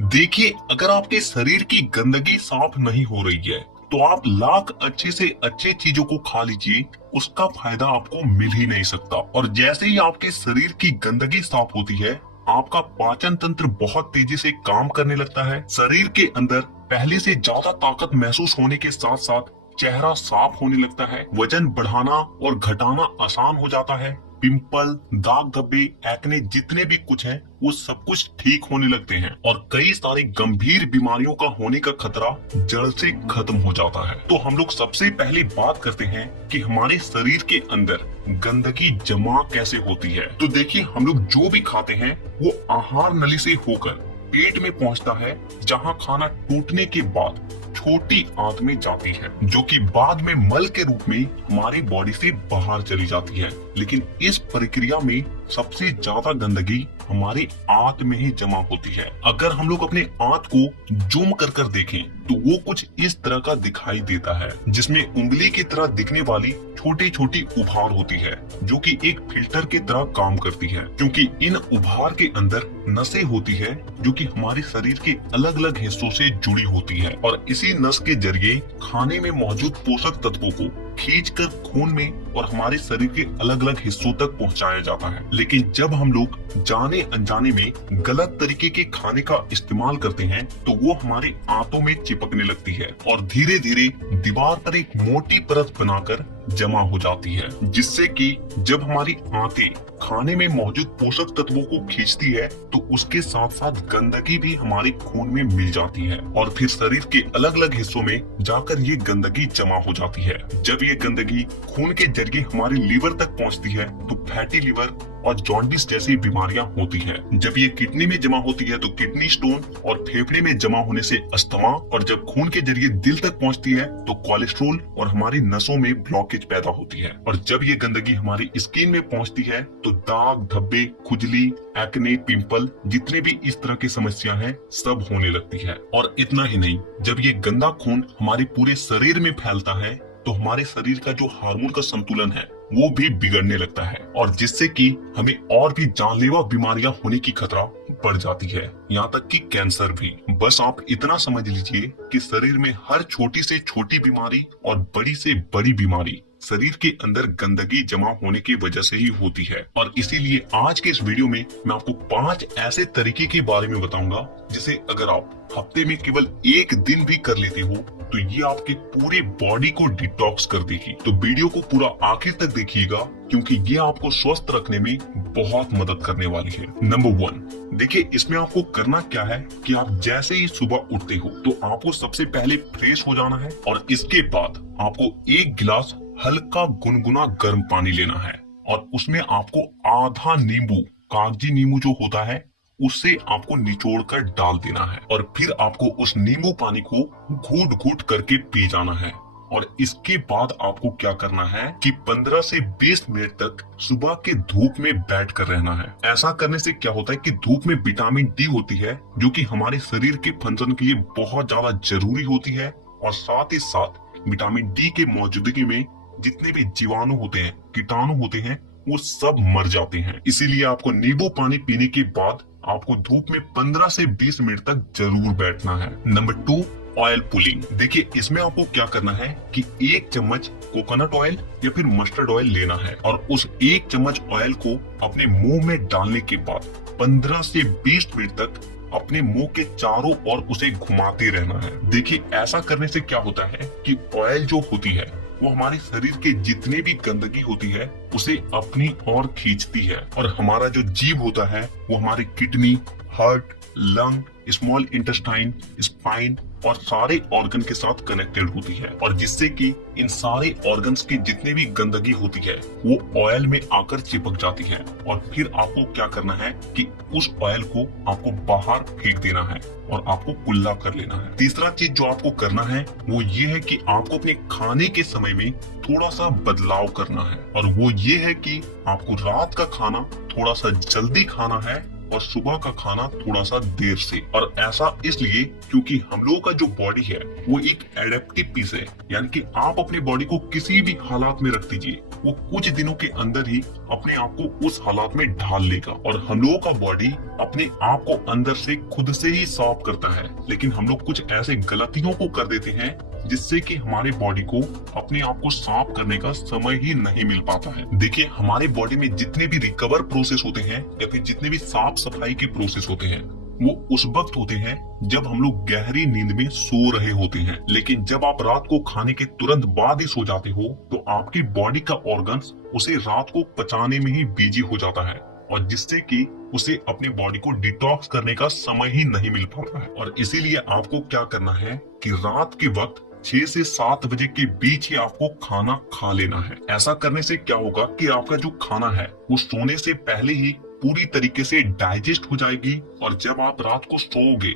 देखिए, अगर आपके शरीर की गंदगी साफ नहीं हो रही है तो आप लाख अच्छे से अच्छे चीजों को खा लीजिए, उसका फायदा आपको मिल ही नहीं सकता। और जैसे ही आपके शरीर की गंदगी साफ होती है, आपका पाचन तंत्र बहुत तेजी से काम करने लगता है। शरीर के अंदर पहले से ज्यादा ताकत महसूस होने के साथ साथ चेहरा साफ होने लगता है, वजन बढ़ाना और घटाना आसान हो जाता है। पिंपल, दाग धब्बे, एक्ने जितने भी कुछ है वो सब कुछ ठीक होने लगते हैं और कई सारी गंभीर बीमारियों का होने का खतरा जड़ से खत्म हो जाता है। तो हम लोग सबसे पहले बात करते हैं कि हमारे शरीर के अंदर गंदगी जमा कैसे होती है। तो देखिए, हम लोग जो भी खाते हैं वो आहार नली से होकर पेट में पहुंचता है, जहां खाना टूटने के बाद छोटी आंत में जाती है, जो कि बाद में मल के रूप में हमारी बॉडी से बाहर चली जाती है। लेकिन इस प्रक्रिया में सबसे ज्यादा गंदगी हमारे आंत में ही जमा होती है। अगर हम लोग अपने आंत को जूम कर कर देखें तो वो कुछ इस तरह का दिखाई देता है, जिसमें उंगली की तरह दिखने वाली छोटी छोटी उभार होती है, जो कि एक फिल्टर की तरह काम करती है, क्योंकि इन उभार के अंदर नसें होती है जो कि हमारे शरीर के अलग अलग हिस्सों से जुड़ी होती है और इसी नस के जरिए खाने में मौजूद पोषक तत्वों को खींचकर खून में और हमारे शरीर के अलग अलग हिस्सों तक पहुंचाया जाता है। लेकिन जब हम लोग जाने अनजाने में गलत तरीके के खाने का इस्तेमाल करते हैं तो वो हमारे आंतों में चिपकने लगती है और धीरे धीरे दीवार पर एक मोटी परत बनाकर जमा हो जाती है, जिससे कि जब हमारी आंतें खाने में मौजूद पोषक तत्वों को खींचती है तो उसके साथ साथ गंदगी भी हमारे खून में मिल जाती है और फिर शरीर के अलग अलग हिस्सों में जाकर ये गंदगी जमा हो जाती है। जब ये गंदगी खून के जरिए हमारे लीवर तक पहुंचती है तो फैटी लीवर और जॉन्डिस जैसी बीमारियां होती हैं। जब ये किडनी में जमा होती है तो किडनी स्टोन और फेफड़े में जमा होने से अस्थमा, और जब खून के जरिए दिल तक पहुंचती है तो कोलेस्ट्रोल और हमारी नसों में ब्लॉकेज पैदा होती है। और जब ये गंदगी हमारी स्किन में पहुंचती है तो दाग धब्बे, खुजली, एक्ने, पिंपल जितने भी इस तरह की समस्या है सब होने लगती है। और इतना ही नहीं, जब ये गंदा खून हमारे पूरे शरीर में फैलता है तो हमारे शरीर का जो हार्मोन का संतुलन है वो भी बिगड़ने लगता है और जिससे कि हमें और भी जानलेवा बीमारियां होने की खतरा बढ़ जाती है, यहाँ तक कि कैंसर भी। बस आप इतना समझ लीजिए कि शरीर में हर छोटी से छोटी बीमारी और बड़ी से बड़ी बीमारी शरीर के अंदर गंदगी जमा होने की वजह से ही होती है। और इसीलिए आज के इस वीडियो में मैं आपको 5 ऐसे तरीके के बारे में बताऊंगा जिसे अगर आप हफ्ते में केवल एक दिन भी कर लेते हो तो ये आपके पूरे बॉडी को डिटॉक्स कर देगी। तो वीडियो को पूरा आखिर तक देखिएगा क्योंकि ये आपको स्वस्थ रखने में बहुत मदद करने वाली है। नंबर 1, देखिए इसमें आपको करना क्या है कि आप जैसे ही सुबह उठते हो तो आपको सबसे पहले फ्रेश हो जाना है और इसके बाद आपको 1 गिलास हल्का गुनगुना गर्म पानी लेना है और उसमें आपको आधा नींबू, कागजी नींबू जो होता है, उससे आपको निचोड़ कर डाल देना है और फिर आपको उस नींबू पानी को घूट घूट करके पी जाना है। और इसके बाद आपको क्या करना है कि 15 से 20 मिनट तक सुबह के धूप में बैठ कर रहना है। ऐसा करने से क्या होता है कि धूप में विटामिन डी होती है जो कि हमारे शरीर के फंक्शन के लिए बहुत ज्यादा जरूरी होती है और साथ ही साथ विटामिन डी के मौजूदगी में जितने भी जीवाणु होते हैं, कीटाणु होते हैं, वो सब मर जाते हैं। इसीलिए आपको नींबू पानी पीने के बाद आपको धूप में 15 से 20 मिनट तक जरूर बैठना है। Number 2, oil pulling. देखिए इसमें आपको क्या करना है कि 1 चम्मच कोकोनट ऑयल या फिर मस्टर्ड ऑयल लेना है और उस 1 चम्मच ऑयल को अपने मुंह में डालने के बाद 15 से 20 मिनट तक अपने मुंह के चारों ओर उसे घुमाते रहना है। देखिए ऐसा करने से क्या होता है कि ऑयल जो होती है वो हमारे शरीर के जितने भी गंदगी होती है उसे अपनी ओर खींचती है और हमारा जो जीव होता है वो हमारे kidney, heart, lung, small intestine, spine और सारे ऑर्गन के साथ कनेक्टेड होती है और जिससे कि इन सारे ऑर्गन्स की जितने भी गंदगी होती है वो ऑयल में आकर चिपक जाती है और फिर आपको क्या करना है कि उस ऑयल को आपको बाहर फेंक देना है और आपको कुल्ला कर लेना है। तीसरा चीज जो आपको करना है वो ये है कि आपको अपने खाने के समय में थोड़ा सा बदलाव करना है और वो ये है कि आपको रात का खाना थोड़ा सा जल्दी खाना है और सुबह का खाना थोड़ा सा देर से। और ऐसा इसलिए क्योंकि हम लोगों का जो बॉडी है वो एक एडेप्टिव पीस है, यानी कि आप अपने बॉडी को किसी भी हालात में रख दीजिए, वो कुछ दिनों के अंदर ही अपने आप को उस हालात में ढाल लेगा। और हम लोगों का बॉडी अपने आप को अंदर से खुद से ही साफ करता है, लेकिन हम लोग कुछ ऐसे गलतियों को कर देते हैं जिससे कि हमारे बॉडी को अपने आप को साफ करने का समय ही नहीं मिल पाता है। देखिए, हमारे बॉडी में जितने भी रिकवर प्रोसेस होते हैं या फिर जितने भी साफ सफाई के प्रोसेस होते हैं वो उस वक्त होते हैं जब हम लोग गहरी नींद में सो रहे होते हैं। लेकिन जब आप रात को खाने के तुरंत बाद ही सो जाते हो तो आपकी बॉडी का ऑर्गन्स उसे रात को पचाने में ही बिजी हो जाता है, और जिससे कि उसे अपनी बॉडी को डिटॉक्स करने का समय ही नहीं मिल पाता है। और इसीलिए आपको क्या करना है कि रात के वक्त 6 से 7 बजे के बीच ही आपको खाना खा लेना है। ऐसा करने से क्या होगा कि आपका जो खाना है वो सोने से पहले ही पूरी तरीके से डाइजेस्ट हो जाएगी, और जब आप रात को सोओगे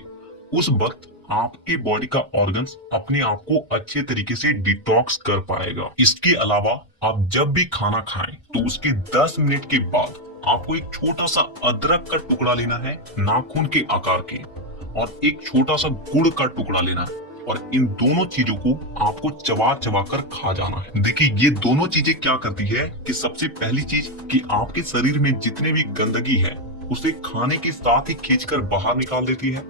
उस वक्त आपके बॉडी का ऑर्गन्स अपने आप को अच्छे तरीके से डिटॉक्स कर पाएगा। इसके अलावा आप जब भी खाना खाएं तो उसके 10 मिनट के बाद आपको एक छोटा सा अदरक का टुकड़ा लेना है नाखून के आकार के, और एक छोटा सा गुड़ का टुकड़ा लेना है, और इन दोनों चीजों को आपको चबा चबा कर खा जाना है। देखिए, ये दोनों चीजें क्या करती है कि सबसे पहली चीज कि आपके शरीर में जितने भी गंदगी है उसे खाने के साथ ही खींचकर बाहर निकाल देती है,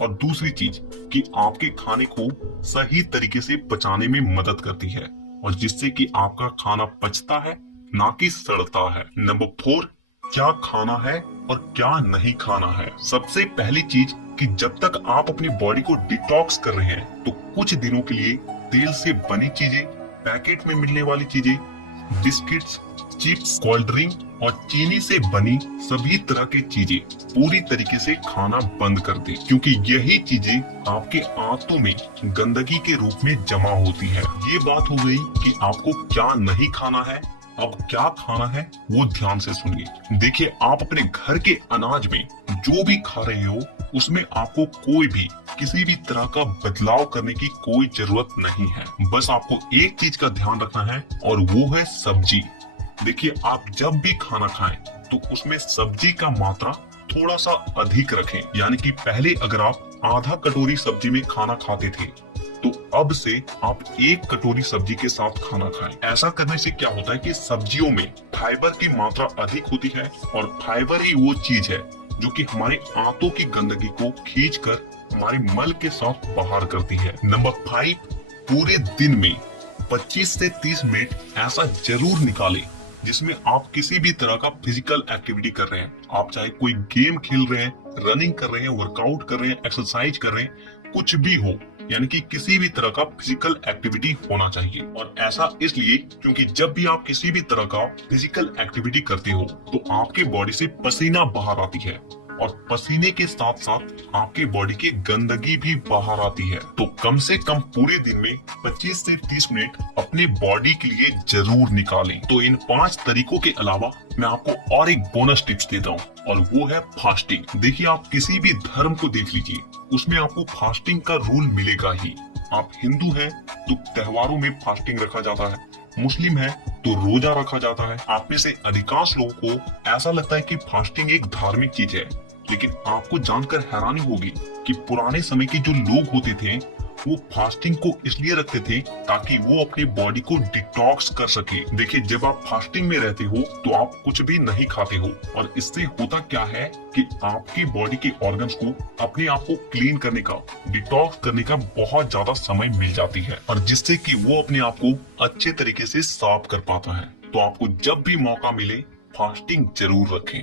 और दूसरी चीज कि आपके खाने को सही तरीके से पचाने में मदद करती है, और जिससे कि आपका खाना पचता है ना कि सड़ता है। नंबर 4, क्या खाना है और क्या नहीं खाना है। सबसे पहली चीज कि जब तक आप अपनी बॉडी को डिटॉक्स कर रहे हैं तो कुछ दिनों के लिए तेल से बनी चीजें, पैकेट में मिलने वाली चीजें, बिस्किट्स, चिप्स, कोल्ड ड्रिंक और चीनी से बनी सभी तरह की चीजें पूरी तरीके से खाना बंद कर दें, क्योंकि यही चीजें आपके आंतों में गंदगी के रूप में जमा होती है। ये बात हो गई कि आपको क्या नहीं खाना है। अब क्या खाना है वो ध्यान से सुनिए। देखिए, आप अपने घर के अनाज में जो भी खा रहे हो उसमें आपको कोई भी किसी भी तरह का बदलाव करने की कोई जरूरत नहीं है। बस आपको एक चीज का ध्यान रखना है और वो है सब्जी। देखिए, आप जब भी खाना खाएं तो उसमें सब्जी का मात्रा थोड़ा सा अधिक रखें, यानी कि पहले अगर आप आधा कटोरी सब्जी में खाना खाते थे तो अब से आप 1 कटोरी सब्जी के साथ खाना खाएं। ऐसा करने से क्या होता है कि सब्जियों में फाइबर की मात्रा अधिक होती है, और फाइबर ही वो चीज है जो कि हमारे आंतों की गंदगी को खींचकर हमारे मल के साथ बाहर करती है। नंबर 5, पूरे दिन में 25 से 30 मिनट ऐसा जरूर निकालें जिसमें आप किसी भी तरह का फिजिकल एक्टिविटी कर रहे हैं। आप चाहे कोई गेम खेल रहे हैं, रनिंग कर रहे हैं, वर्कआउट कर रहे हैं, एक्सरसाइज कर रहे हैं, कुछ भी हो, यानी कि किसी भी तरह का फिजिकल एक्टिविटी होना चाहिए। और ऐसा इसलिए क्योंकि जब भी आप किसी भी तरह का फिजिकल एक्टिविटी करते हो तो आपके बॉडी से पसीना बाहर आती है, और पसीने के साथ साथ आपके बॉडी की गंदगी भी बाहर आती है। तो कम से कम पूरे दिन में 25 से 30 मिनट अपने बॉडी के लिए जरूर निकालें। तो इन 5 तरीकों के अलावा मैं आपको और एक बोनस टिप्स देता हूँ, और वो है फास्टिंग। देखिए, आप किसी भी धर्म को देख लीजिए, उसमें आपको फास्टिंग का रूल मिलेगा ही। आप हिंदू हैं तो त्योहारों में फास्टिंग रखा जाता है, मुस्लिम है तो रोजा रखा जाता है। आप में से अधिकांश लोगों को ऐसा लगता है कि फास्टिंग एक धार्मिक चीज है, लेकिन आपको जानकर हैरानी होगी कि पुराने समय के जो लोग होते थे वो फास्टिंग को इसलिए रखते थे ताकि वो अपनी बॉडी को डिटॉक्स कर सके। देखिए, जब आप फास्टिंग में रहते हो तो आप कुछ भी नहीं खाते हो, और इससे होता क्या है कि आपकी बॉडी के ऑर्गन्स को अपने आप को क्लीन करने का, डिटॉक्स करने का बहुत ज्यादा समय मिल जाती है, और जिससे कि वो अपने आप को अच्छे तरीके से साफ कर पाता है। तो आपको जब भी मौका मिले फास्टिंग जरूर रखें।